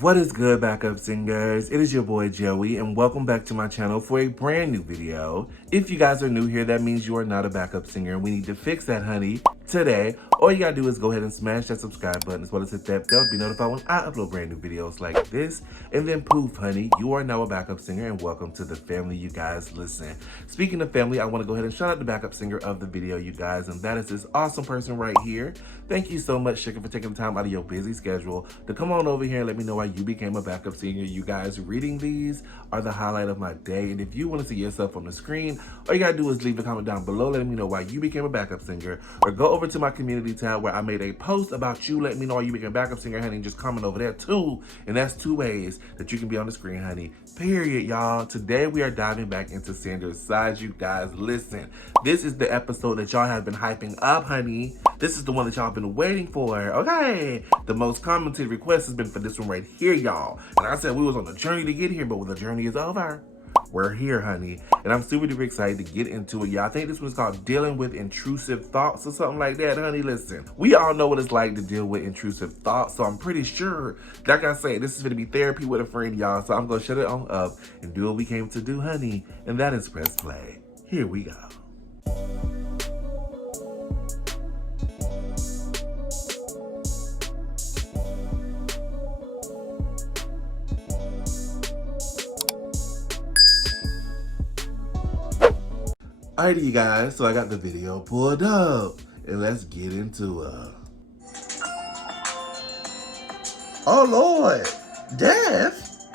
What is good, backup singers? It is your boy Joey, and welcome back to my channel for a brand new video. If you guys are new here, that means you are not a backup singer, and we need to fix that, honey. Today, all you gotta do is go ahead and smash that subscribe button, as well as hit that bell to be notified when I upload brand new videos like this. And then poof, honey, you are now a backup singer, and welcome to the family, you guys. Listen, speaking of family, I want to go ahead and shout out the backup singer of the video, you guys, and that is this awesome person right here. Thank you so much, Sugar, for taking the time out of your busy schedule to come on over here and let me know why you became a backup singer. You guys, reading these are the highlight of my day, and if you want to see yourself on the screen, all you gotta do is leave a comment down below letting me know why you became a backup singer, or go over to my community tab where I made a post about you letting me know why you became a backup singer, honey, and just comment over there too. And that's 2 ways that you can be on the screen, honey. Period, y'all. Today we are diving back into Sandra's side, you guys. Listen, this is the episode that y'all have been hyping up, honey. This is the one that y'all been waiting for, okay? The most commented request has been for this one right here, y'all. And I said we was on a journey to get here, but when the journey is over, we're here, honey. And I'm super duper excited to get into it, y'all. I think this one's called Dealing with Intrusive Thoughts or something like that, honey. Listen, we all know what it's like to deal with intrusive thoughts, so I'm pretty sure, like I say, this is gonna be therapy with a friend, y'all. So I'm gonna shut it on up and do what we came to do, honey. And that is press play. Here we go. Alrighty, you guys, so I got the video pulled up, and let's get into it. Oh Lord, Death?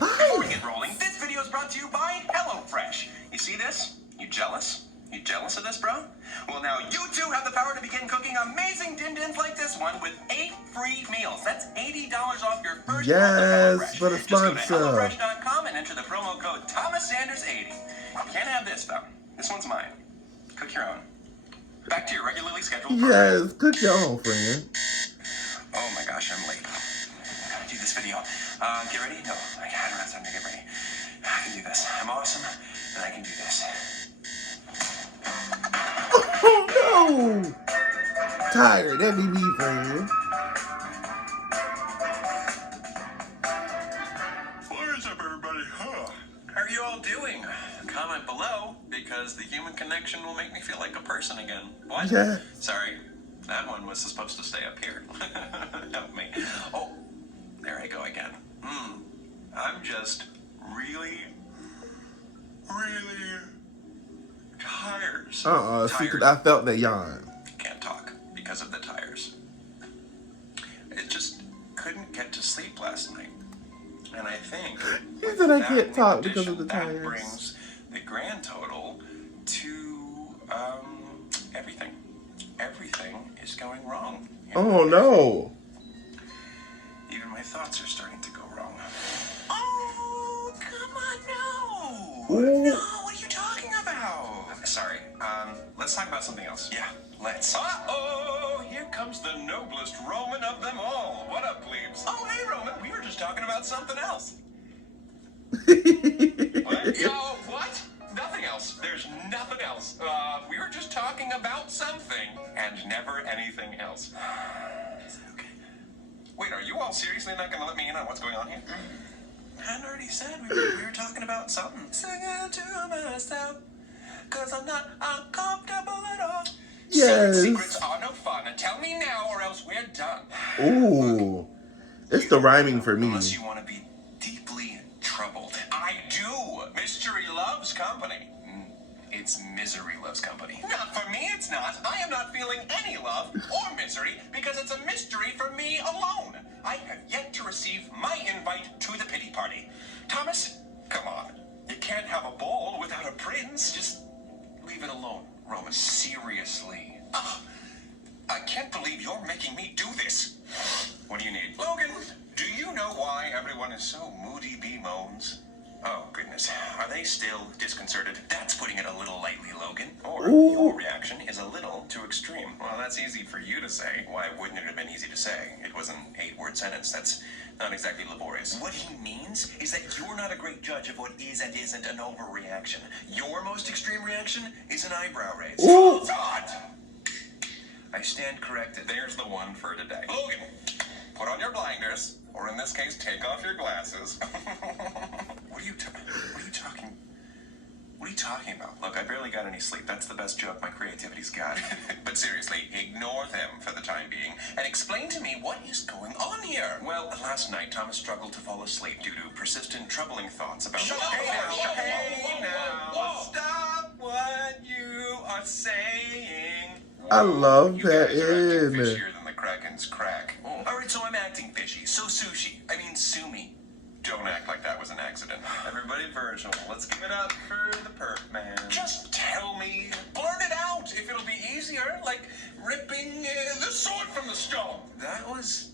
Before we get rolling, this video is brought to you by HelloFresh. You see this? You jealous? You jealous of this, bro? Well, now you too have the power to begin cooking amazing dim-dims like this one with 8 free meals. That's $80 off your first month of HelloFresh. But a sponsor. Just go to HelloFresh.com and enter the promo code ThomasSanders80. You can't have this, though. This one's mine. Cook your own. Back to your regularly scheduled program. Yes, cook your own, friend. Oh my gosh, I'm late. Gotta do this video. Get ready? No, I don't have time to get ready. I can do this. I'm awesome, and I can do this. Oh no! Tired, that be me, friend. What is up, everybody? How are you all doing? Comment below, because the human connection will make me feel like a person again. What? Yeah. Sorry, that one was supposed to stay up here. Help me. Oh, there I go again. I'm just really tired. See, 'cause I felt that yawn. Can't talk because of the tires. It just couldn't get to sleep last night. And I think He said I can't talk because of the that tires. brings the grand total to everything. Everything is going wrong. Oh no. Even my thoughts are starting to go wrong. Oh, come on, no. Ooh. No, what are you talking about? Sorry, let's talk about something else. Yeah, let's. Uh-oh, here comes the noblest Roman of them all. What up, plebes? Oh, hey, Roman, we were just talking about something else. What? Yo, what? Nothing else. There's nothing else. We were just talking about something and never anything else. Is that okay? Wait, are you all seriously not gonna let me in on what's going on here? I already said we were talking about something. Singing to myself, 'cause I'm not uncomfortable at all. Yes. Secrets are no fun. Tell me now or else we're done. Ooh. It's the rhyming for me. Unless you want to be deeply troubled. I do. Mystery loves company. It's misery loves company. Not for me, it's not. I am not feeling any love or misery because it's a mystery for me alone. I have yet to receive my invite to the pity party. Thomas, come on. You can't have a ball without a prince. Just leave it alone, Roman. Seriously. I can't believe you're making me do this. What do you need? Logan, do you know why everyone is so moody bemoans? Oh, goodness. Are they still disconcerted? That's putting it a little lightly, Logan. Or your reaction is a little too extreme. Well, that's easy for you to say. Why wouldn't it have been easy to say? It was an 8-word sentence. That's not exactly laborious. What he means is that you're not a great judge of what is and isn't an overreaction. Your most extreme reaction is an eyebrow raise. Ooh. God! I stand corrected. There's the one for today. Logan, put on your blinders. Or in this case, take off your glasses. What are you talking? What are you talking about? Look, I barely got any sleep. That's the best joke my creativity's got. But seriously, ignore them for the time being and explain to me what is going on here. Well, last night Thomas struggled to fall asleep due to persistent, troubling thoughts about. Hey now, stop what you are saying. I love You guys are acting Patton. fishier than the Kraken's crack. Oh. All right, so I'm acting fishy. So sushi. I mean, sue me. Don't act like that was an accident. Everybody, Virgil, let's give it up for the perp man. Just tell me. Blurt it out if it'll be easier. Like ripping the sword from the stone. That was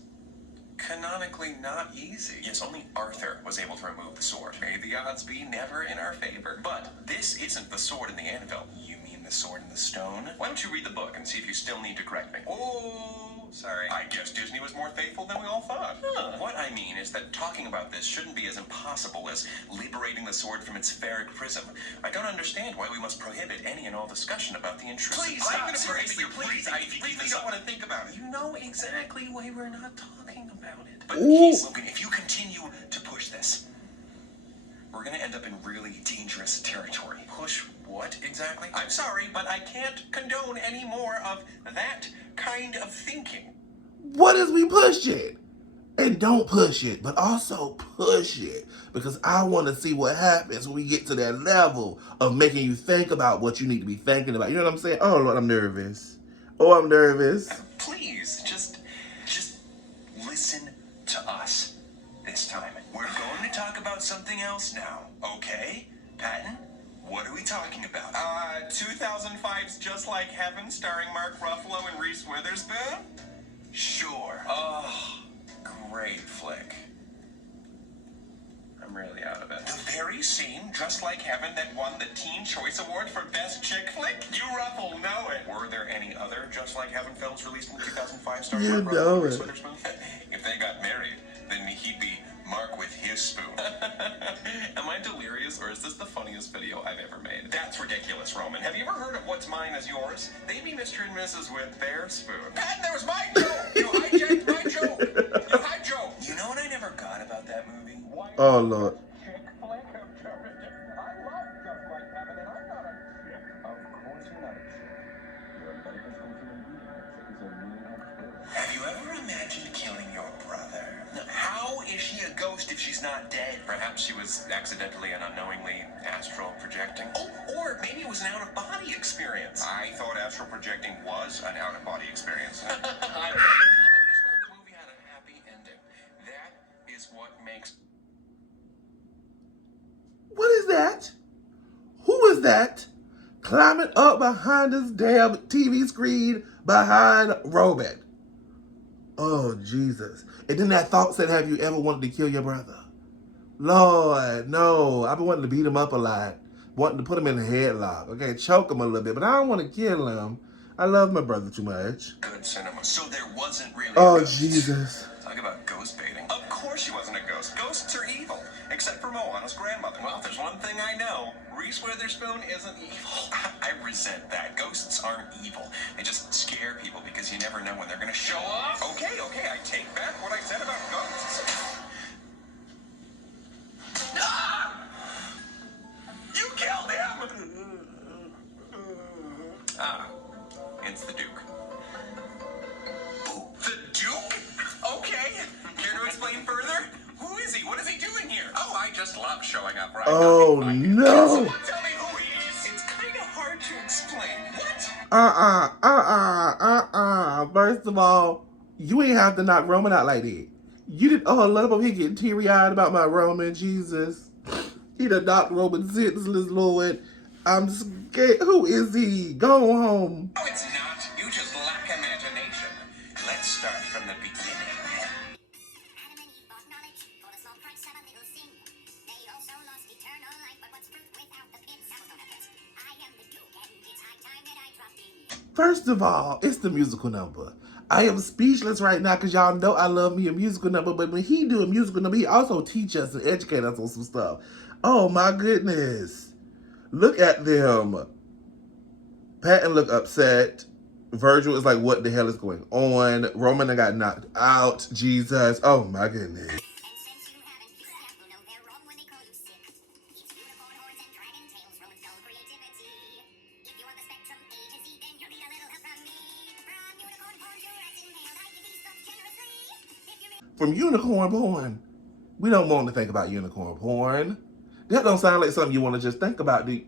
canonically not easy. Yes, only Arthur was able to remove the sword. May the odds be never in our favor. But this isn't the sword in the anvil. You mean the sword in the stone? Why don't you read the book and see if you still need to correct me? Oh, sorry. I guess Disney was more faithful than we all thought. What I mean is that talking about this shouldn't be as impossible as liberating the sword from its ferric prism. I don't understand why we must prohibit any and all discussion about the intrusive. Please, I'm going to prohibit you. Please, I really don't want to think about it. You know exactly why we're not talking about it. But Logan, if you continue to push this, we're going to end up in really dangerous territory. Push what exactly? I'm sorry, but I can't condone any more of that kind of thinking. What is we push it? And don't push it, but also push it. Because I want to see what happens when we get to that level of making you think about what you need to be thinking about. You know what I'm saying? Oh, Lord, I'm nervous. Oh, I'm nervous. Please, just listen to us this time. We're going to talk about something else now, okay? Patton, what are we talking about? 2005's Just Like Heaven, starring Mark Ruffalo and Reese Witherspoon? Sure. Oh, great flick. I'm really out of it. The very same Just Like Heaven that won the Teen Choice Award for Best Chick Flick? You Ruffle know it. Were there any other Just Like Heaven films released in 2005 starring You Mark Ruffalo know and Reese it. Witherspoon? If they got married, then he'd be Mark with his spoon. Am I delirious, or is this the funniest video I've ever made? That's ridiculous, Roman. Have you ever heard of What's Mine Is Yours? They be Mr. and Mrs. with their spoon. Patton, that was my joke! You hijacked my joke! You hijacked joke! You know what I never got about that movie? Oh, Lord. Have you ever imagined killing your brother? How is she a ghost if she's not dead? Perhaps she was accidentally and unknowingly astral projecting. Oh, or maybe it was an out-of-body experience. I thought astral projecting was an out-of-body experience. I'm just glad the movie had a happy ending. That is what makes... What is that? Who is that climbing up behind this damn TV screen behind Robin? Oh, Jesus. And then that thought said, have you ever wanted to kill your brother? Lord, no. I've been wanting to beat him up a lot. Wanting to put him in a headlock. Okay, choke him a little bit. But I don't want to kill him. I love my brother too much. Good cinema. So there wasn't really Oh, a ghost. Jesus. Talk about ghost baiting. Of course she wasn't a ghost. Ghosts are evil. Except for Moana's grandmother. Well, if there's one thing I know, Reese Witherspoon isn't evil. I resent that. Ghosts aren't evil. They just scare people because you never know when they're going to show up. Okay, I take back what I said about ghosts. Ah! You killed him! Ah, it's the Duke. The Duke? Okay. Care to explain further? Who is he? What is he doing here? Oh, I just love showing up right now. Oh, no. Someone tell me who he is. It's kind of hard to explain. What? First of all, you ain't have to knock Roman out like that. You did. Oh, love him. He getting teary-eyed about my Roman. Jesus. He done knocked Roman senseless, Lord. I'm scared. Who is he? Go home. No, it's not. You just lack imagination. Let's start from the beginning. Adam and Eve both knowledge, for the small price of a little sin. They also lost eternal life, but what's fruit without the pit? Sounds on this. I am the Duke, and it's high time that I dropped in. First of all, it's the musical number. I am speechless right now because y'all know I love me a musical number, but when he do a musical number, he also teach us and educate us on some stuff. Oh my goodness. Look at them. Patton look upset. Virgil is like, what the hell is going on? Roman got knocked out. Jesus. Oh my goodness. And since you haven't, you will know they're wrong when they call you sick. It's unicorn horns and dragon tails, Roman's dull creativity. If you want the spectrum A to Z, then you'll need a little help from me. From unicorn porn to resin nails, I give these stuff generously. If you From unicorn porn. We don't want to think about unicorn porn. That don't sound like something you want to just think about, do you?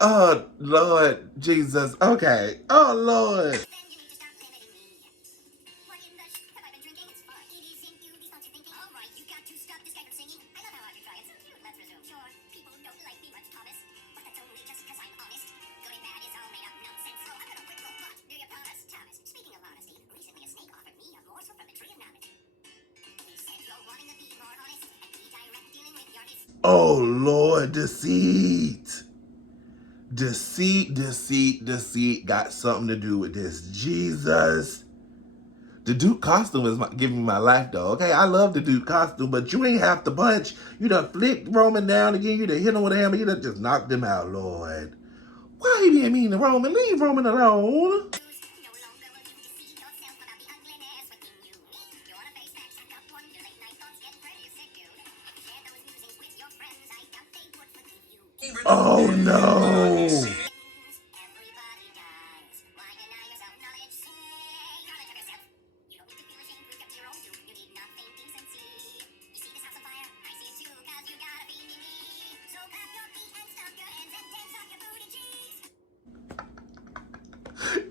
Oh, Lord Jesus. Okay. Oh, Lord. then you need to stop limiting me. What in the have I been drinking? It's fun. It isn't you, these thoughts you're thinking. All right, you got to stop this guy from singing. I love how hard you try. It's so cute. Let's resume. Sure, people don't like me much, Thomas, but that's only just because I'm honest. Good and bad is all made up nonsense. So I'm gonna whip your butt. Do you promise, Thomas? Speaking of honesty, recently a snake offered me a morsel from the tree of knowledge. He said you're wanting to be more honest and be direct dealing with your Oh, Lord. Deceit. Deceit got something to do with this. Jesus. The Duke costume is giving me my life, though. Okay, I love the Duke costume, but you ain't half the bunch. You done flicked Roman down again. You done hit him with a hammer. You done just knocked him out, Lord. Why he being mean to Roman? Leave Roman alone. no longer will you deceive yourself about the ugliness within you. You're a face that stuck up one. Your late night thoughts get pretty sick, dude. If you share those musings with your friends, I doubt they would forgive you. Oh, no. Everybody dies. Why deny yourself knowledge? Say knowledge of yourself. You don't need to feel ashamed. We've got your own too. You need nothing decency. You see this house on fire? I see it too, cause you gotta be me. So clap your feet and stomp your hands and dance on your booty cheeks.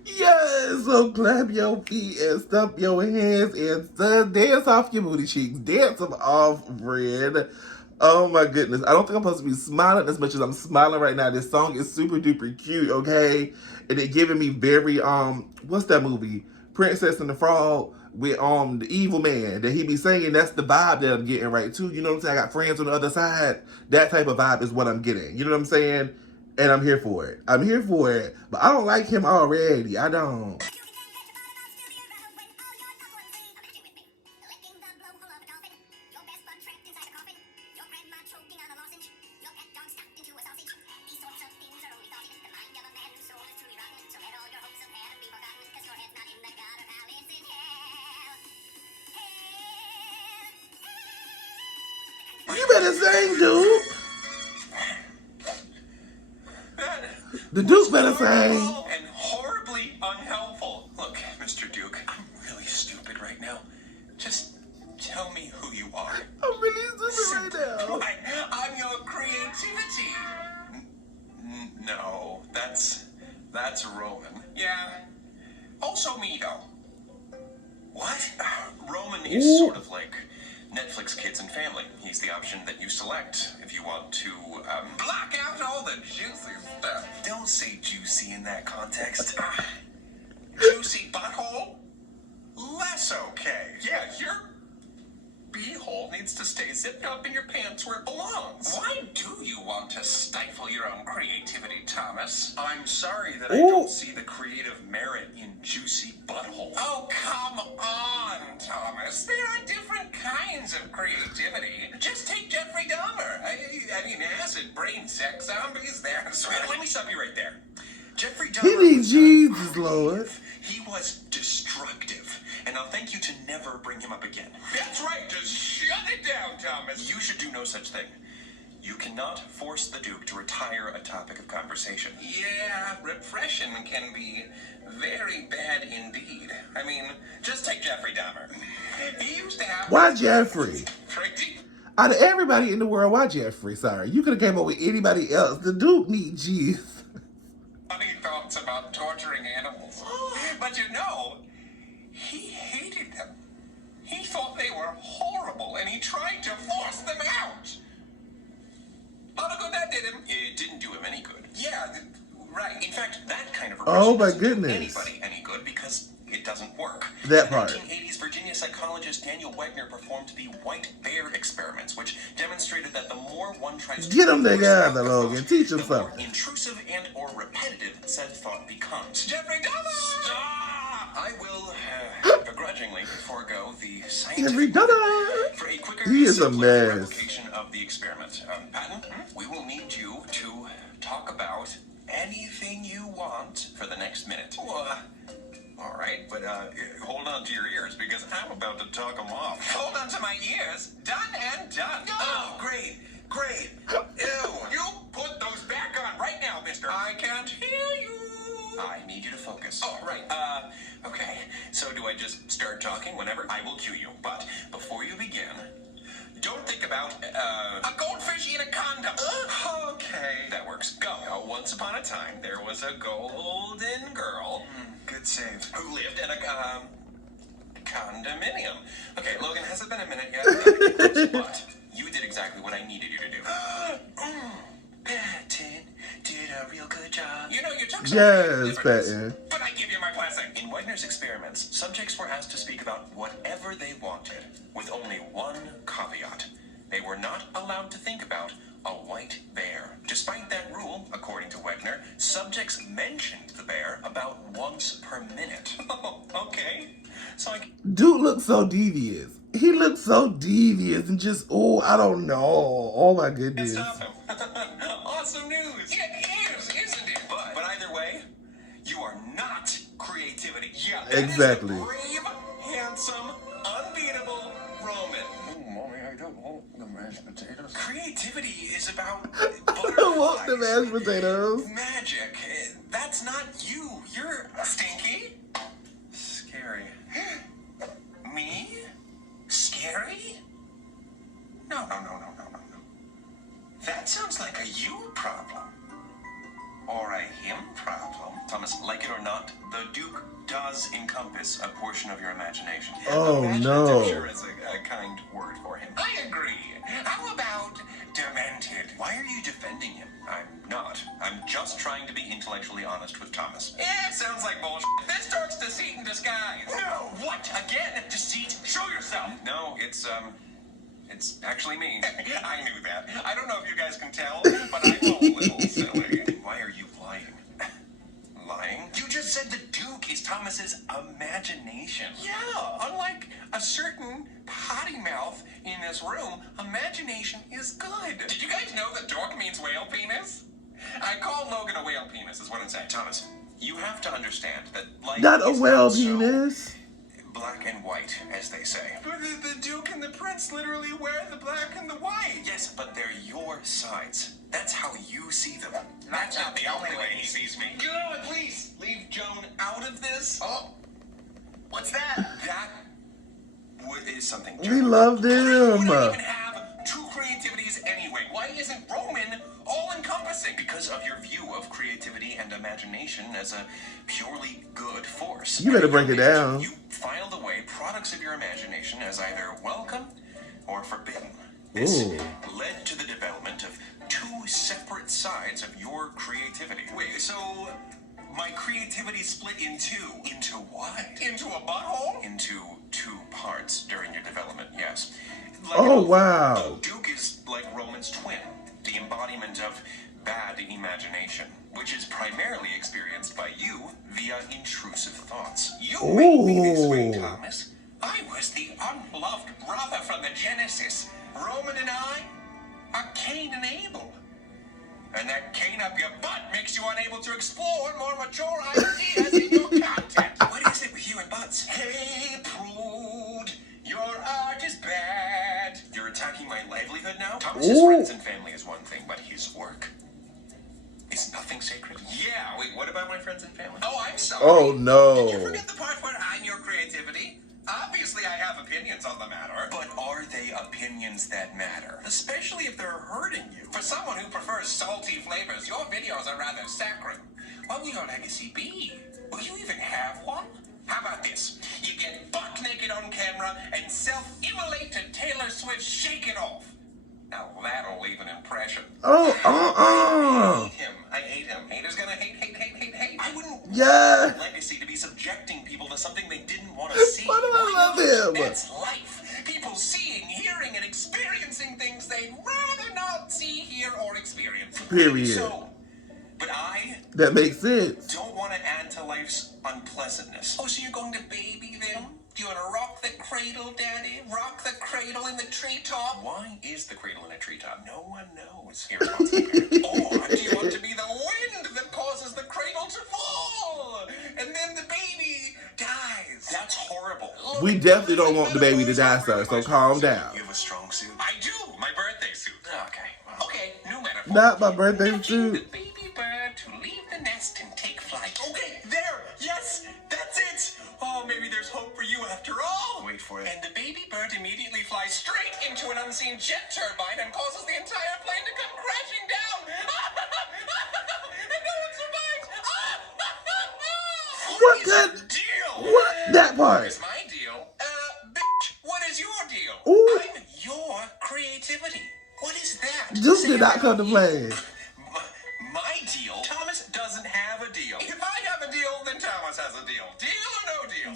Yes, so clap your feet and stomp your hands and dance off your booty cheeks. Dance them off, Red. Oh my goodness. I don't think I'm supposed to be smiling as much as I'm smiling right now. This song is super duper cute, okay? And it giving me very, what's that movie? Princess and the Frog with the evil man that he be singing. That's the vibe that I'm getting right too. You know what I'm saying? I got friends on the other side. That type of vibe is what I'm getting. You know what I'm saying? And I'm here for it. I'm here for it. But I don't like him already. I don't. You can then catch a bottom out, still be around when all your loved ones leave. Imagine with me, licking the blowhole of a dolphin. Your best bud trapped inside a coffin. Your grandma choking on a lozenge. Your pet dog stuffed into a sausage. These sorts of things are only thought in the mind of a man whose soul is truly rotten. So let all your hopes of heaven be forgotten, cause your head's not in the gutter, pal, it's in hell. You better sing, dude. The Duke better sing. And horribly unhelpful. Look, Mr. Duke, I'm really stupid right now. Just tell me who you are. I'm really stupid right now. Why, I'm your creativity. No, that's Roman. Yeah. Also me, though. What? Roman is sort of like Netflix Kids and Family. He's the option that you select if you want to block out all the juicy stuff. Don't say juicy in that context. Juicy butthole? Less okay. Yeah, your beehole needs to stay zipped up in your pants where it belongs. Why do you want to stifle your own creativity, Thomas? I'm sorry that I don't see the creative merit in juicy butthole. Oh, come on, Thomas. There are different kinds of creativity. Just take Jeffrey Dahmer. I mean, acid brain sex zombies there. So let me stop you right there. Jeffrey Dahmer. He needs Jesus, Lord. He was destructive, and I'll thank you to never bring him up again. That's right, just shut it down, Thomas. You should do no such thing. You cannot force the Duke to retire a topic of conversation. Yeah, repression can be very bad indeed. I mean, just take Jeffrey Dahmer. He used to have... Why Jeffrey? Pretty... Out of everybody in the world, why Jeffrey? Sorry, you could have came up with anybody else. The Duke needs Jesus. funny thoughts about torturing animals. But you know, he hated them. He thought they were horrible, and he tried to force them out. How good that did him? It didn't do him any good. Yeah, right. In fact, that kind of repression Oh my doesn't do goodness. anybody any good because it doesn't work. That part. In the 1980s, Virginia psychologist Daniel Wegner performed the white bear experiments, which demonstrated that the more one tries to Get him force together, out the Logan. thought, Teach him the more something. intrusive and or repetitive said thought becomes. Jeffrey Dahmer! Stop! I will begrudgingly forego the Jeffrey scientific Dahmer. for a quicker, He is a simpler mess. replication of the experiment. Patton, we will need you to talk about anything you want for the next minute. right, but hold on to your ears because I'm about to talk them off. Hold on to my ears. Done and done. Oh, great. Great. Ew. You put those back on right now, mister. I can't hear you. I need you to focus. Oh, right. Okay. So do I just start talking whenever? I will cue you. But before you begin, don't think about, a goldfish in a condom. Okay. That works. Go. Now, once upon a time, there was a golden girl. Good save. Who lived in a, condominium. Okay, Logan, has it been a minute yet? But you did exactly what I needed you to do. Patton did a real good job. You know, you took some Yes, Patton. but I give you my blessing. In Wagner's experiments, subjects were asked to speak about whatever they wanted, with only one caveat. They were not allowed to think about a white bear. Despite that rule, according to Wagner, subjects mentioned the bear about once per minute. Okay. So I Dude looks so devious. He looks so devious and just, oh, I don't know. Oh my can't goodness. stop him. Awesome news. It is, isn't it? But either way, you are not creativity. Yeah, that Exactly. is the brave, handsome, unbeatable Roman. Oh, Mommy, I don't want the mashed potatoes. Creativity is about I want the mashed potatoes. magic. That's not you. You're stinky. Scary. Me? Scary? No. That sounds like a you problem. Or a him problem. Thomas, like it or not, the Duke does encompass a portion of your imagination. Oh, Imaginative, no. sure is a kind word for him. I agree. How about demented? Why are you defending him? I'm not. I'm just trying to be intellectually honest with Thomas. Yeah, sounds like bullshit. This dark's deceit in disguise. No, what? Again? Deceit? Show yourself. No, it's actually me. I knew that. I don't know if you guys can tell, but I'm a little silly. Why are you lying? Lying? You just said the Duke is Thomas's imagination. Yeah, unlike a certain potty mouth in this room, imagination is good. Did you guys know that dork means whale penis? I call Logan a whale penis is what I'm saying. Thomas, you have to understand that life Not a is whale not so penis. black and white, as they say. But the Duke and the Prince literally wear the black and the white. Yes, but they're your sides. That's how you see them. That's not the only way he sees me. You know what? Please leave Joan out of this. Oh, what's that? That is something. We loved We him. wouldn't even have two creativities anyway. Why isn't Roman all-encompassing? Because of your view of creativity and imagination as a purely good force. You better break it down. You filed away products of your imagination as either welcome or forbidden. This Ooh. led to the development of two separate sides of your creativity. Wait, so my creativity split in two. Into what? Into a butthole? Into two parts during your development, yes. Like Oh, wow. Duke is like Roman's twin, the embodiment of bad imagination, which is primarily experienced by you via intrusive thoughts. You made me this way, Ooh. Thomas. I was the unloved brother from the Genesis. Roman and I are Cain and Abel. And that Cain up your butt makes you unable to explore more mature ideas in your content. What is it with you and butts? Hey, prude, your art is bad. You're attacking my livelihood now? Thomas's Ooh. friends and family is one thing, but his work is nothing sacred. Yeah, wait, what about my friends and family? Oh, I'm sorry. Oh, no. Did you forget the part where I'm your creativity? Obviously, I have opinions on the matter. But are they opinions that matter? Especially if they're hurting you. For someone who prefers salty flavors, your videos are rather saccharine. What will your legacy be? Will you even have one? How about this? You get buck naked on camera and self-immolate to Taylor Swift's Shake It Off. Now that'll leave an impression. Oh, I hate him. Haters gonna hate. I wouldn't Yeah. want my legacy to be subjecting people to something they didn't want to see. Why do I love him? That's life. People seeing, hearing, and experiencing things they'd rather not see, hear, or experience. Period. So, but I That makes sense. don't want to add to life's unpleasantness. Oh, so you're going to baby them? Do you want to rock the cradle, Daddy? Rock the cradle in the treetop? Why is the cradle in a treetop? No one knows. Irresponsible parent. Or do you want to be the wind that causes the cradle to fall? and then the baby dies. That's horrible. We definitely don't want the baby to die, sir, so calm down. You have a strong suit? I do. My birthday suit. Okay. Okay, new metaphor. Not my birthday Nudging suit. the baby bird to leave the nest and take flight. Okay, there. Yes, that's it. Oh, maybe there's hope for you after all. Wait for it. And the baby bird immediately flies straight into an unseen jet turbine and causes the entire plane to come crashing down. And no one survives. What is your good- deal? What? That part. What is my deal? Bitch, what is your deal? Ooh. I'm your creativity. What is that? Just Say did not it come to out. play. My deal? Thomas doesn't have a deal. If I have a deal, then Thomas has a deal. Deal or no deal?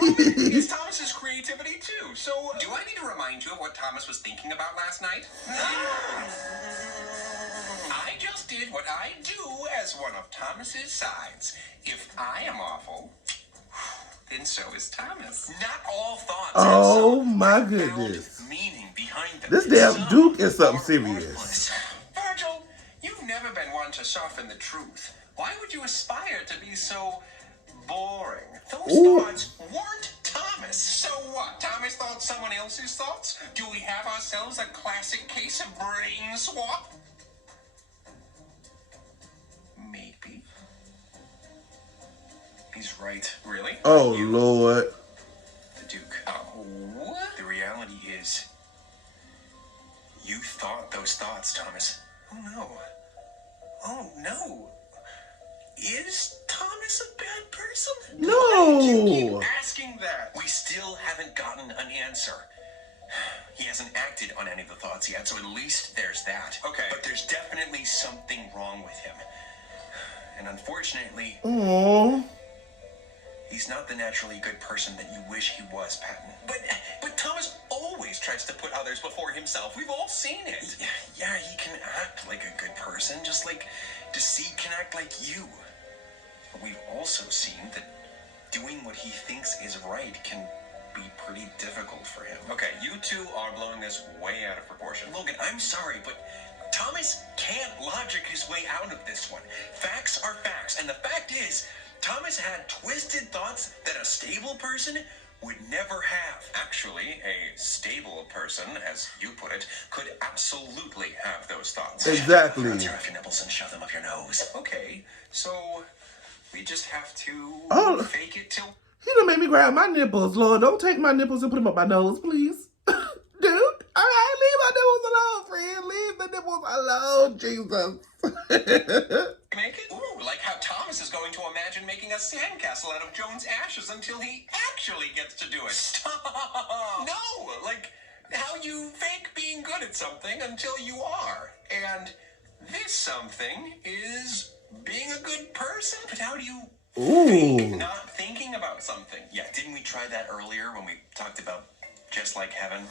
Roman is Thomas's creativity too. So, do I need to remind you of what Thomas was thinking about last night? I just did what I do as one of Thomas's sides. If I am awful, then so is Thomas. Not all thoughts Oh, have some my profound goodness. meaning behind them. This damn Some Duke is something are serious. worthless. Virgil, you've never been one to soften the truth. Why would you aspire to be so boring? Those Ooh. thoughts weren't Thomas. So what? Thomas thought someone else's thoughts? Do we have ourselves a classic case of brain swap? Maybe. He's right. Really? Oh, You, Lord. the Duke. What? The reality is, you thought those thoughts, Thomas. Oh no. Oh no. Is Thomas a bad person? No. Why do you keep asking that? We still haven't gotten an answer. He hasn't acted on any of the thoughts yet, so at least there's that. Okay. But there's definitely something wrong with him. And unfortunately, Oh. he's not the naturally good person that you wish he was, Patton. But Thomas always tries to put others before himself. We've all seen it. Yeah, he can act like a good person, just like Deceit can act like you. But we've also seen that doing what he thinks is right can be pretty difficult for him. Okay, you two are blowing this way out of proportion. Logan, I'm sorry, but Thomas can't logic his way out of this one. Facts are facts, and the fact is, Thomas had twisted thoughts that a stable person would never have. Actually, a stable person, as you put it, could absolutely have those thoughts. Exactly. Tear off your nipples and shove them up your nose. Okay, so we just have to Oh. fake it till... He done made me grab my nipples, Lord. Don't take my nipples and put them up my nose, please. Dude, all right, leave my nipples alone, friend. Leave the nipples alone, Jesus. Make it? Ooh, like how Thomas is going to imagine making a sandcastle out of Joan's ashes until he actually gets to do it. Stop! No, like how you fake being good at something until you are. And this something is being a good person. But how do you fake Ooh. not thinking about something? Yeah, didn't we try that earlier when we talked about Just Like Heaven?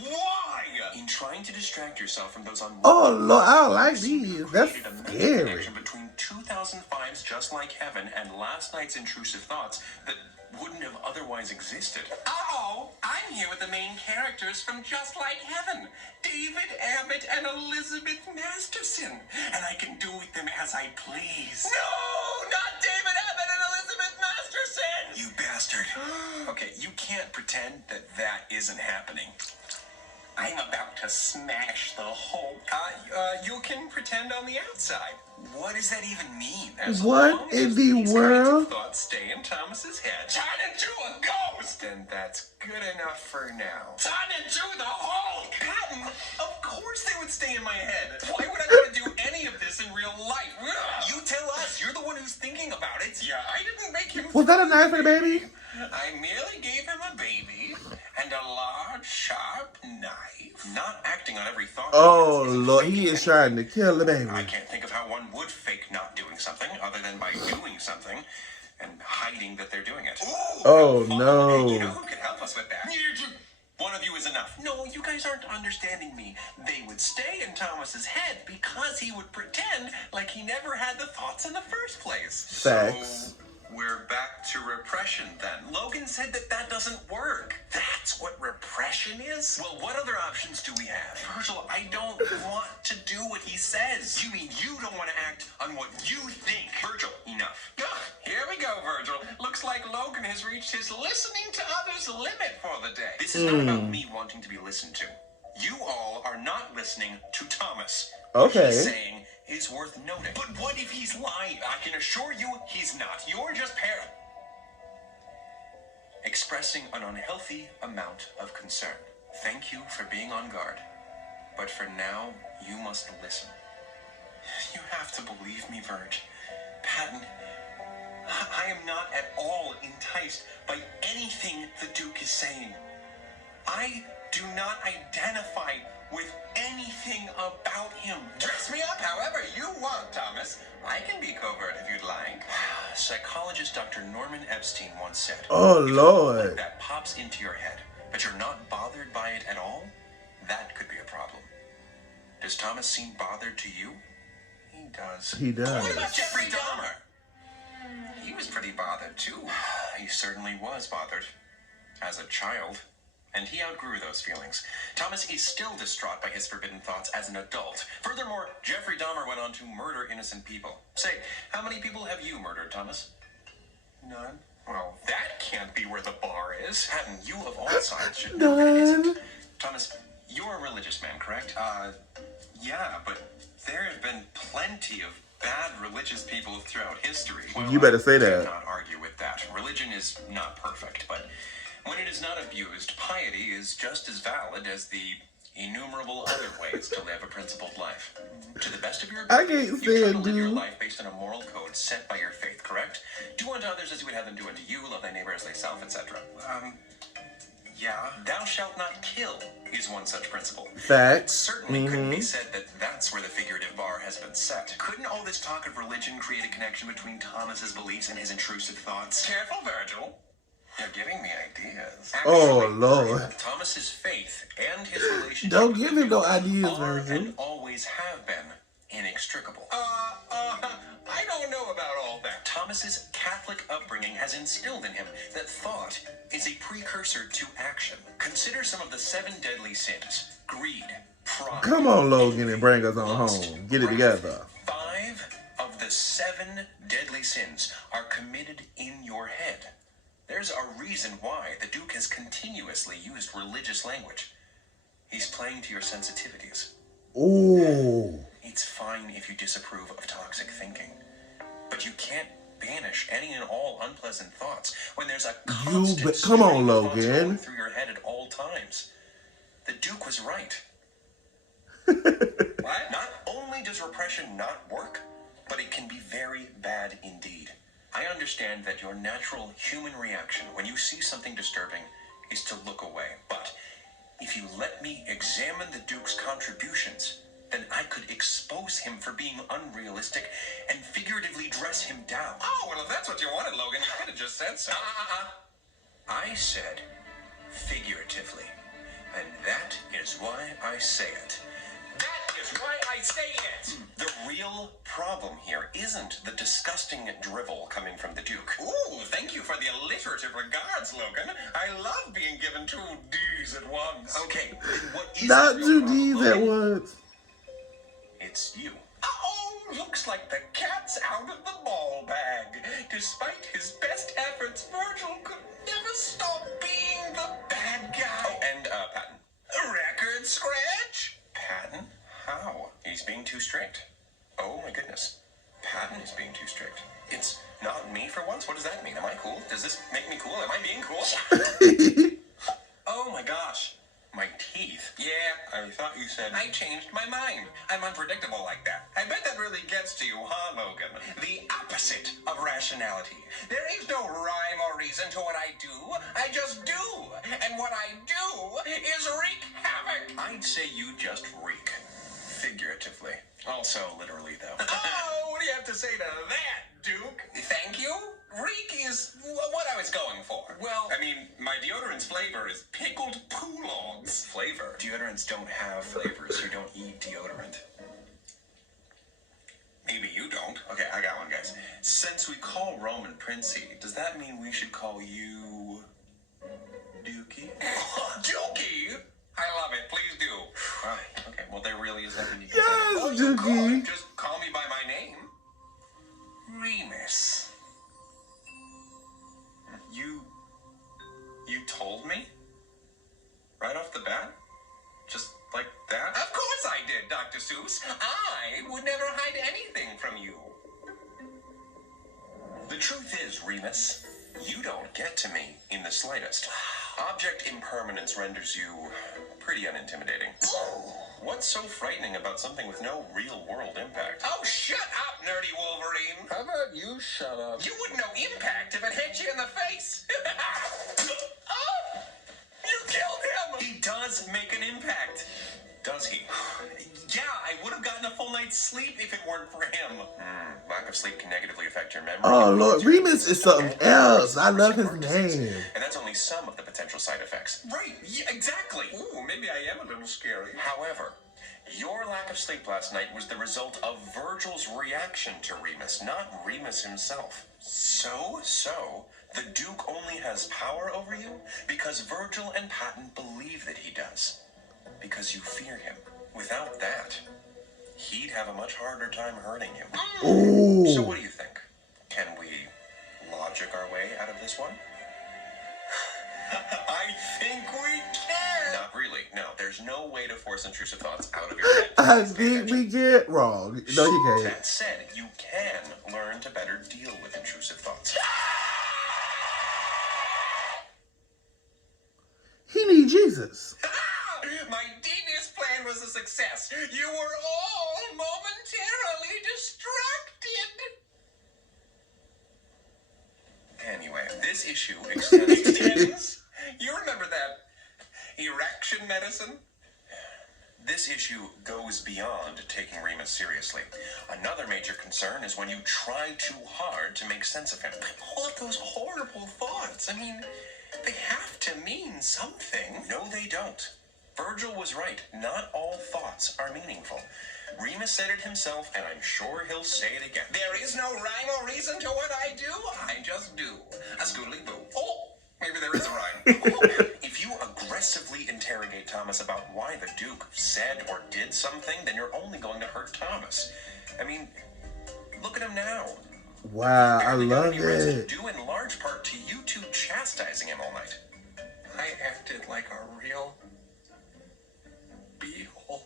Why? In trying to distract yourself from those unwanted Oh, Lord, I don't like these. That's created a meta scary. connection between 2005's Just Like Heaven and last night's Intrusive Thoughts that wouldn't have otherwise existed. Oh, I'm here with the main characters from Just Like Heaven, David Abbott and Elizabeth Masterson, and I can do with them as I please. No, not David Abbott and Elizabeth Masterson! You bastard. Okay, you can't pretend that that isn't happening. I'm about to smash the whole... you can pretend on the outside. What does that even mean? As What long in as the these world? kinds of thoughts stay in Thomas's head. Turn into a ghost! And that's good enough for now. Turn into the Hulk! Patton, of course they would stay in my head. Why would I want to do any of this in real life? You tell us. You're the one who's thinking about it. Yeah, I didn't make him... Was that a knife for the baby? I merely gave him a baby and a large, sharp knife. Not acting on every thought. Oh, isn't Lord, faking he is anything. trying to kill the I baby. can't think of how one would fake not doing something other than by doing something and hiding that they're doing it. Ooh, Oh, how fun. no. You know who could help us with that? One of you is enough. No, you guys aren't understanding me. They would stay in Thomas's head because he would pretend like he never had the thoughts in the first place. Facts. So we're back to repression then. Logan said that doesn't work. That's what repression option is? Well, what other options do we have? Virgil, I don't want to do what he says. You mean you don't want to act on what you think? Virgil, enough. Ugh, here we go, Virgil. Looks like Logan has reached his listening to others limit for the day. This is not about me wanting to be listened to. You all are not listening to Thomas. Okay. What he's saying is worth noting. But what if he's lying? I can assure you he's not. You're just expressing an unhealthy amount of concern. Thank you for being on guard. But for now, you must listen. You have to believe me, Virg. Patton, I am not at all enticed by anything the Duke is saying. I do not identify with anything about him. Dress me up however you want, Thomas. I can be covert if you'd like. Psychologist Dr. Norman Epstein once said, Oh, if Lord. that pops into your head, but you're not bothered by it at all, that could be a problem. Does Thomas seem bothered to you? He does. He does. What about Jeffrey Dahmer? He was pretty bothered, too. He certainly was bothered. As a child. And he outgrew those feelings. Thomas is still distraught by his forbidden thoughts as an adult. Furthermore, Jeffrey Dahmer went on to murder innocent people. Say, how many people have you murdered, Thomas? None. Well, that can't be where the bar is. Patton, you of all sides should know that isn't. Thomas, you're a religious man, correct? Yeah, but there have been plenty of bad religious people throughout history. Well, You better say I do that. not argue with that. Religion is not perfect, but when it is not abused, piety is just as valid as the innumerable other ways to live a principled life. To the best of your I ability, can't you try stand to live your dude. life based on a moral code set by your faith, correct? Do unto others as you would have them do unto you, love thy neighbor as thyself, etc. Yeah. Thou shalt not kill is one such principle. Facts. Certainly couldn't be said that that's where the figurative bar has been set. Couldn't all this talk of religion create a connection between Thomas's beliefs and his intrusive thoughts? Careful, Virgil. You're giving me ideas. Oh, Actually, Lord. Thomas's faith and his relationship Don't with give the him no Duke ideas, are Virgil. and always have been inextricable. I don't know about all that. Thomas's Catholic upbringing has instilled in him that thought is a precursor to action. Consider some of the 7 deadly sins: greed, pride. Come on, Logan, and bring us on lust, home. Get it wrath. together. 5 of the 7 deadly sins are committed in your head. There's a reason why the Duke has continuously used religious language. He's playing to your sensitivities. Ooh. It's fine if you disapprove of toxic thinking, but you can't banish any and all unpleasant thoughts when there's a constant come on, stream of thoughts Logan. going through your head at all times. The Duke was right. What? Not only does repression not work, but it can be very bad indeed. I understand that your natural human reaction when you see something disturbing is to look away, but if you let me examine the Duke's contributions, then I could expose him for being unrealistic and figuratively dress him down. Oh, well, if that's what you wanted, Logan, you could have just said so. I said figuratively, and that is why I say it. That is why I say it! The real problem here isn't the disgusting drivel coming from the Duke. Ooh, thank you for the alliterative regards, Logan. I love being given 2 D's at once. Okay, then what is Not the real 2 D's problem, at Logan? once. It's you. Oh, looks like the cat's out of the ball bag. Despite his best efforts, Virgil could never stop being the bad guy. Oh, and, Patton. Record scratch? Patton? How? He's being too strict. Oh, my goodness. Patton is being too strict. It's not me for once? What does that mean? Am I cool? Does this make me cool? Am I being cool? Oh, my gosh. My teeth. Yeah, I thought you said I changed my mind. I'm unpredictable like that. I bet that really gets to you, huh, Logan? The opposite of rationality. There is no rhyme or reason to what I do. I just do. And what I do is wreak havoc. I'd say you just reek. Figuratively. Also, literally, though. Oh, what do you have to say to that, Duke? Thank you? Reek is what I was going for. Well, I mean, my deodorant's flavor is pickled poo logs. Flavor? Deodorants don't have flavors. You don't eat deodorant. Maybe you don't. Okay, I got one, guys. Since we call Roman Princey, does that mean we should call you Dookie? Dookie? truce. I would never hide anything from you. The truth is, Remus, you don't get to me in the slightest. Object impermanence renders you pretty unintimidating. What's so frightening about something with no real-world impact? Oh, shut up, nerdy Wolverine! How about you shut up? You wouldn't know impact if it hit you in the face! Oh! You killed him! He does make an impact. Does he? Yeah, I would have gotten a full night's sleep if it weren't for him. Lack of sleep can negatively affect your memory. Oh, Lord. Remus is something else. I love his name. And that's only some of the potential side effects. Right, yeah, exactly. Ooh, maybe I am a little scary. However, your lack of sleep last night was the result of Virgil's reaction to Remus, not Remus himself. So, the Duke only has power over you because Virgil and Patton believe that he does. Because you fear him. Without that, he'd have a much harder time hurting you. Ooh. So what do you think? Can we logic our way out of this one? I think we can! Not really. No, there's no way to force intrusive thoughts out of your head. I think we get wrong. No, you can't. That said, you can learn to better deal with intrusive thoughts. He needs Jesus. My devious plan was a success. You were all momentarily distracted. Anyway, this issue extends. You remember that erection medicine? This issue goes beyond taking Remus seriously. Another major concern is when you try too hard to make sense of him. All of those horrible thoughts. I mean, they have to mean something. No, they don't. Virgil was right. Not all thoughts are meaningful. Remus said it himself, and I'm sure he'll say it again. There is no rhyme or reason to what I do. I just do. A schooly boo. Oh, maybe there is a rhyme. If you aggressively interrogate Thomas about why the Duke said or did something, then you're only going to hurt Thomas. I mean, look at him now. Wow, I love it. Due in large part to you two chastising him all night. I acted like a real beehole.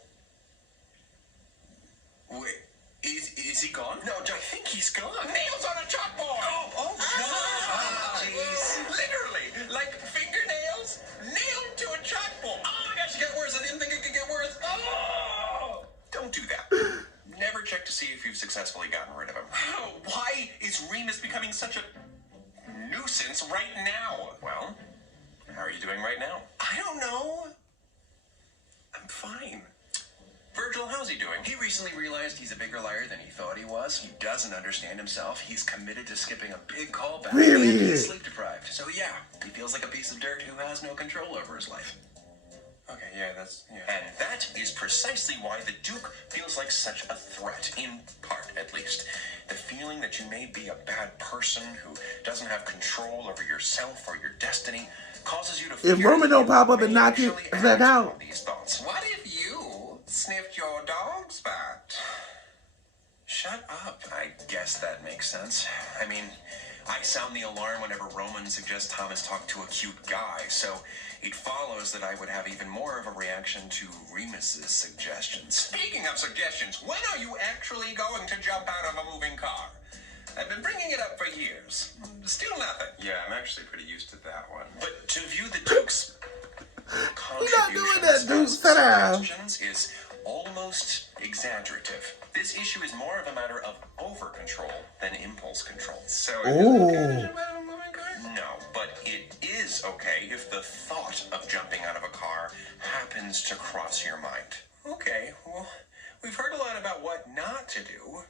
Wait, is he gone? No, I think he's gone. Nails on a chalkboard! Oh, God! Jeez. Literally, like fingernails nailed to a chalkboard. Oh my gosh, it got worse. I didn't think it could get worse. Oh! Don't do that. Never check to see if you've successfully gotten rid of him. Why is Remus becoming such a nuisance right now? Well, how are you doing right now? I don't know. I'm fine. Virgil, how's he doing? He recently realized he's a bigger liar than he thought he was. He doesn't understand himself. He's committed to skipping a big callback. Really? And he's sleep deprived. So yeah, he feels like a piece of dirt who has no control over his life. Okay, yeah. And that is precisely why the Duke feels like such a threat, in part at least. The feeling that you may be a bad person who doesn't have control over yourself or your destiny causes you to fear If Roman don't pop up and knock it back out. These thoughts. What if you sniffed your dog's butt? Shut up. I guess that makes sense. I mean, I sound the alarm whenever Roman suggests Thomas talk to a cute guy, so it follows that I would have even more of a reaction to Remus's suggestions. Speaking of suggestions, when are you actually going to jump out of a moving car? I've been bringing it up for years. Still nothing. Yeah, I'm actually pretty used to that one. But to view the Duke's contributions as suggestions is almost exaggerative. This issue is more of a matter of over-control than impulse control. So it is okay to jump out of a moving car? No, but it is okay if the thought of jumping out of a car happens to cross your mind. Okay, well, we've heard a lot about what not to do.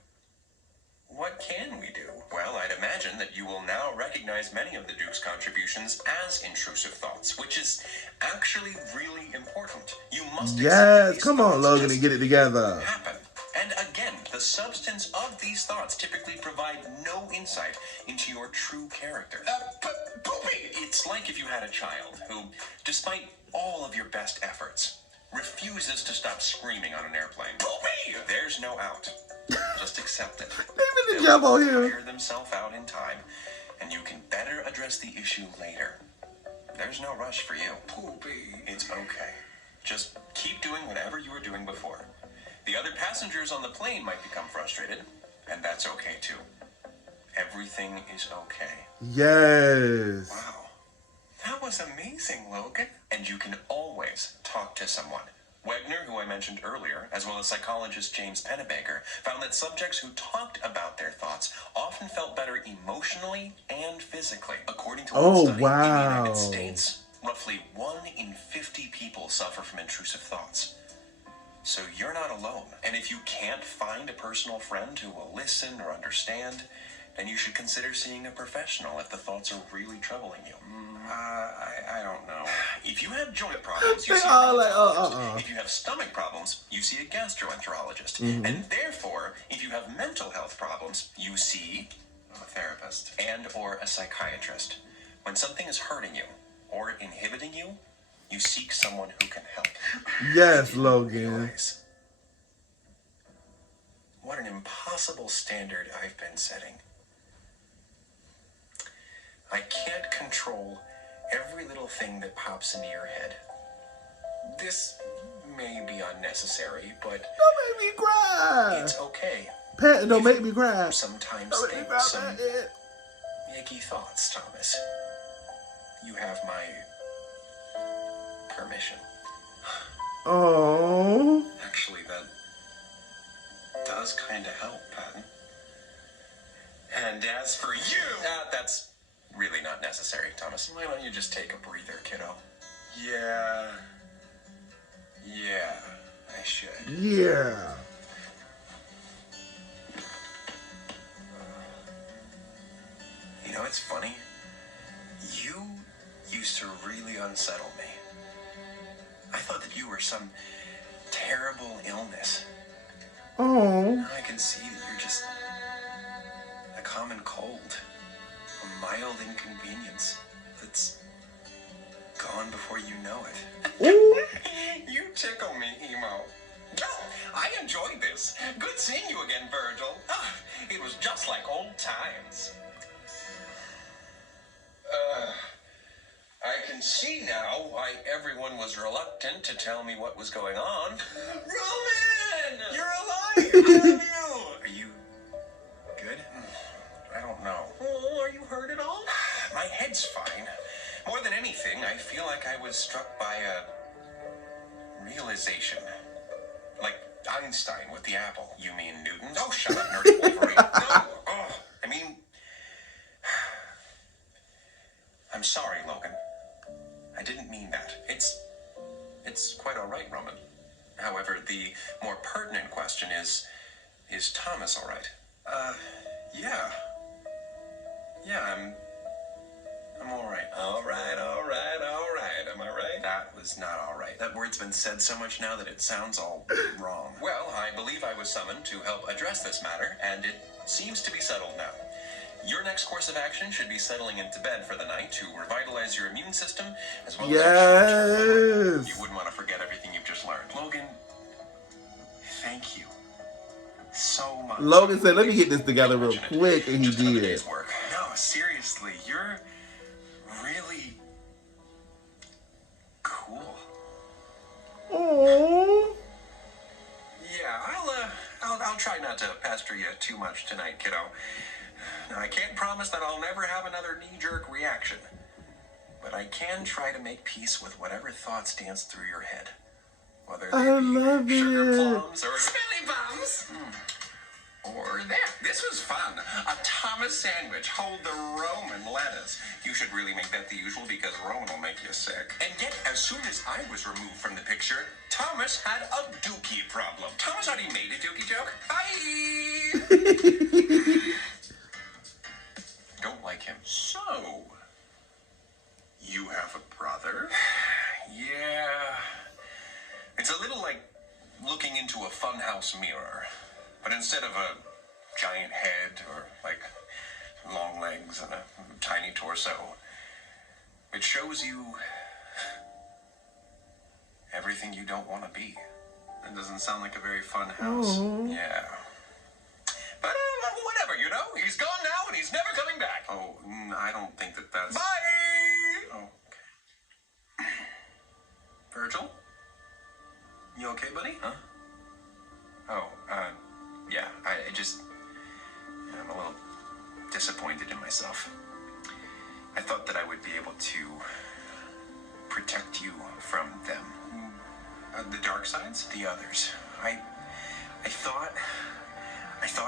What can we do? Well, I'd imagine that you will now recognize many of the Duke's contributions as intrusive thoughts, which is actually really important. You must Yes, come on, Logan, and get it together. Happen. And again, the substance of these thoughts typically provide no insight into your true character. Poopy! It's like if you had a child who, despite all of your best efforts, refuses to stop screaming on an airplane. Poopy! There's no out. Just accept it. They'll jump on here. Tire themselves out in time, and you can better address the issue later. There's no rush for you. Poopy. It's okay. Just keep doing whatever you were doing before. The other passengers on the plane might become frustrated, and that's okay too. Everything is okay. Yes. Wow. That was amazing, Logan. And you can always talk to someone. Wegner, who I mentioned earlier, as well as psychologist James Pennebaker, found that subjects who talked about their thoughts often felt better emotionally and physically. According to one study in the United States, roughly 1 in 50 people suffer from intrusive thoughts. So you're not alone. And if you can't find a personal friend who will listen or understand, then you should consider seeing a professional if the thoughts are really troubling you. I don't know. If you have joint problems, you see a rheumatologist. If you have stomach problems, you see a gastroenterologist. And therefore, if you have mental health problems, you see a therapist and or a psychiatrist. When something is hurting you or inhibiting you, you seek someone who can help. Yes, Logan. What an impossible standard I've been setting. I can't control every little thing that pops into your head. This may be unnecessary, but Don't make me cry. it's okay. Pat, don't make me cry. Sometimes Don't make me think cry, some Pat. icky thoughts, Thomas. You have my permission. Oh. Actually, that does kind of help, Patton. And as for you, that's really not necessary, Thomas. Why don't you just take a breather, kiddo? Yeah, I should. Yeah. You know, it's funny. You used to really unsettle me. I thought that you were some terrible illness. Oh. Now I can see that you're just a common cold. A mild inconvenience that's gone before you know it. Ooh. You tickle me, Emo. Oh, I enjoyed this. Good seeing you again, Virgil. Ah, it was just like old times. I can see now why everyone was reluctant to tell me what was going on. Roman! You're alive! I love you! Are you good? I don't know. Oh, are you hurt at all? My head's fine. More than anything, I feel like I was struck by a realization. Like Einstein with the apple. You mean Newton? Oh, shut up, nerdy Wolverine. No! Oh, I mean... I'm sorry, Logan. I didn't mean that. It's quite all right, Roman. However, the more pertinent question is Thomas all right? Yeah. Yeah, I'm all right. All right. Am I right? That was not all right. That word's been said so much now that it sounds all wrong. Well, I believe I was summoned to help address this matter, and it seems to be settled now. Your next course of action should be settling into bed for the night to revitalize your immune system, as well as your short-term memory. You wouldn't want to forget everything you've just learned. Logan, thank you so much. Logan said, let me get this together real quick, and he Just another did. day's work. No, seriously, you're really cool. Oh. Yeah, I'll try not to pester you too much tonight, kiddo. Now, I can't promise that I'll never have another knee-jerk reaction, but I can try to make peace with whatever thoughts dance through your head. Whether they be sugar plums or smelly bums. Or that. This was fun. A Thomas sandwich. Hold the Roman lettuce. You should really make that the usual because Roman will make you sick. And yet, as soon as I was removed from the picture, Thomas had a dookie problem. Thomas already made a dookie joke. Bye! Don't like him. So, you have a brother? Yeah. It's a little like looking into a funhouse mirror. But instead of a giant head or like long legs and a tiny torso, it shows you everything you don't want to be. That doesn't sound like a very fun house. Yeah. But whatever, you know? He's gone now and he's never coming back. Oh, I don't think that's... Bye! Oh, okay. Virgil? You okay, buddy? Huh? Yeah, I'm a little disappointed in myself. I thought that I would be able to protect you from them. The dark sides? The others. I thought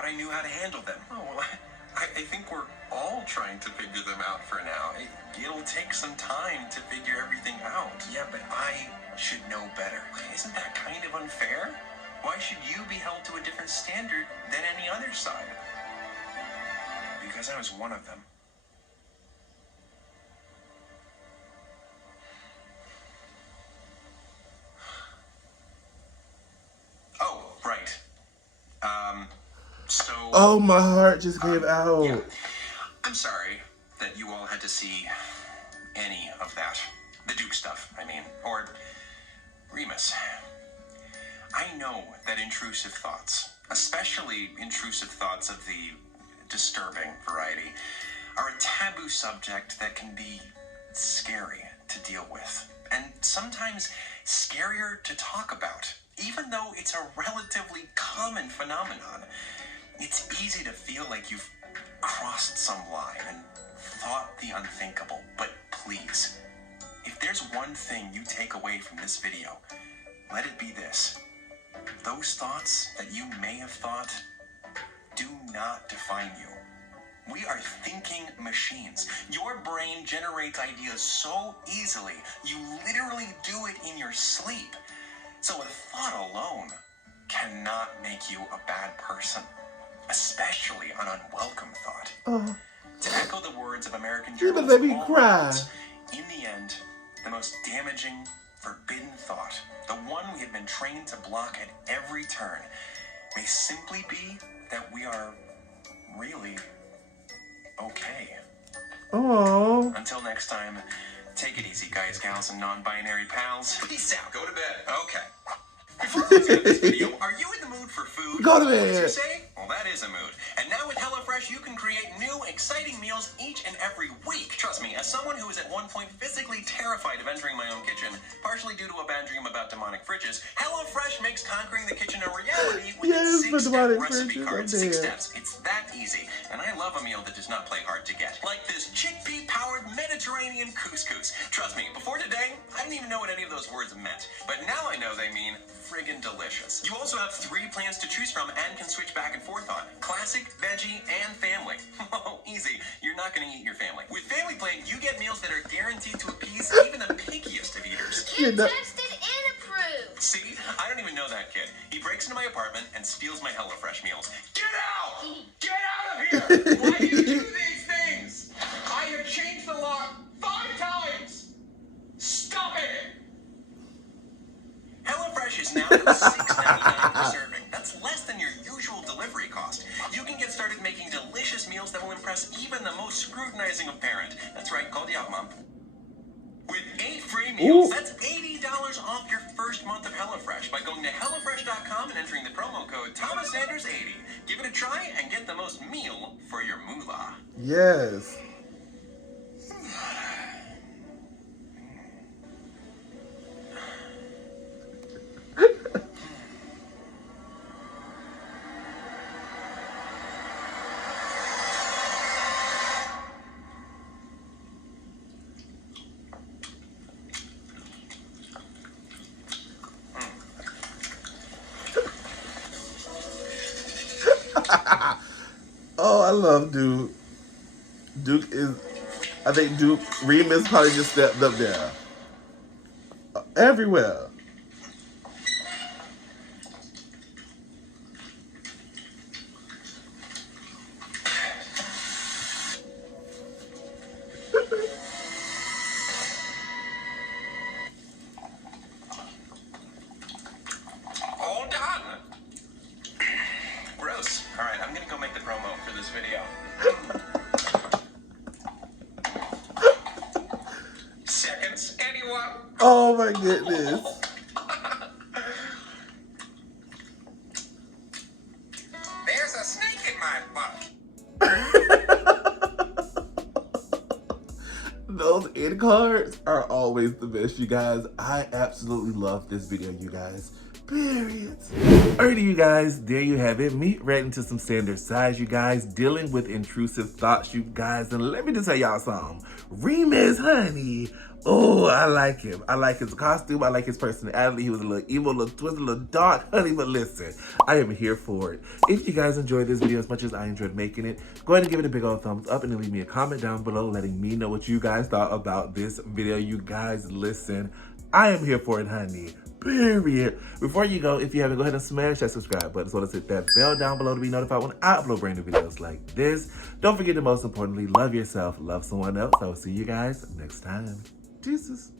I knew how to handle them. Oh, well, I think we're all trying to figure them out for now. It'll take some time to figure everything out. Yeah, but I should know better. Isn't that kind of unfair? Why should you be held to a different standard than any other side? Because I was one of them. Oh, right. So... Oh, my heart just gave out. Yeah. I'm sorry that you all had to see any of that. The Duke stuff, I mean. Or Remus. I know that intrusive thoughts, especially intrusive thoughts of the disturbing variety, are a taboo subject that can be scary to deal with. And sometimes scarier to talk about. Even though it's a relatively common phenomenon, it's easy to feel like you've crossed some line and thought the unthinkable. But please, if there's one thing you take away from this video, let it be this. Those thoughts that you may have thought do not define you. We are thinking machines. Your brain generates ideas so easily, you literally do it in your sleep. So a thought alone cannot make you a bad person, especially an unwelcome thought. Oh. To echo the words of American You journalist better let me Paul cry. Roberts, in the end, the most damaging, forbidden thought, the one we have been trained to block at every turn, may simply be that we are really okay. Oh. Until next time, take it easy, guys, gals, and non-binary pals. Peace out. Go to bed. Okay. Before closing out this video, are you in the mood for food? Go to What did you bed. say? Well, that is a mood. And now with HelloFresh, you can create new, exciting meals each and every week. Trust me, as someone who was at one point physically terrified of entering my own kitchen, partially due to a bad dream about demonic fridges, HelloFresh makes conquering the kitchen a reality with its Yes, for 6-step demonic recipe fridges, card. I'm 6 dead. steps. It's that easy. And I love a meal that does not play hard to get. Like this chickpea-powered Mediterranean couscous. Trust me, before today, I didn't even know what any of those words meant. But now I know they mean friggin' delicious. You also have 3 plans to choose from and can switch back and forth on. Classic, veggie, and family. Oh, easy. You're not gonna eat your family. With Family Plan, you get meals that are guaranteed to appease even the pickiest of eaters. Kid texted and approved. See? I don't even know that kid. He breaks into my apartment and steals my HelloFresh meals. Get out! Get out of here! Why do you do these things? I have changed the lock 5 times! Stop it! HelloFresh is now $6.99 per serving. That's less than your usual delivery cost. You can get started making delicious meals that will impress even the most scrutinizing of parent. That's right, call the out mom. With 8 free meals, Ooh. that's $80 off your first month of HelloFresh by going to HelloFresh.com and entering the promo code ThomasSanders80. Give it a try and get the most meal for your moolah. Yes. Oh, I love Duke. Duke is, I think Remus probably just stepped up there. Everywhere. All done. Gross. All right, I'm gonna go make the promo for this video. Seconds, anyone? Oh my goodness. There's a snake in my butt. Those in cards are always the best, you guys. I absolutely love this video, you guys. Period. Alrighty, you guys, there you have it. Me right into some standard size, you guys, dealing with intrusive thoughts, you guys. And let me just tell y'all something. Remus, honey. Oh, I like him. I like his costume. I like his personality. He was a little evil, a little twisted, a little dark, honey. But listen, I am here for it. If you guys enjoyed this video as much as I enjoyed making it, go ahead and give it a big old thumbs up and then leave me a comment down below letting me know what you guys thought about this video. You guys, listen, I am here for it, honey. Period. Before you go, if you haven't, go ahead and smash that subscribe button as well as hit that bell down below to be notified when I upload brand new videos like this. Don't forget to most importantly, love yourself, love someone else. I will see you guys next time. Jesus.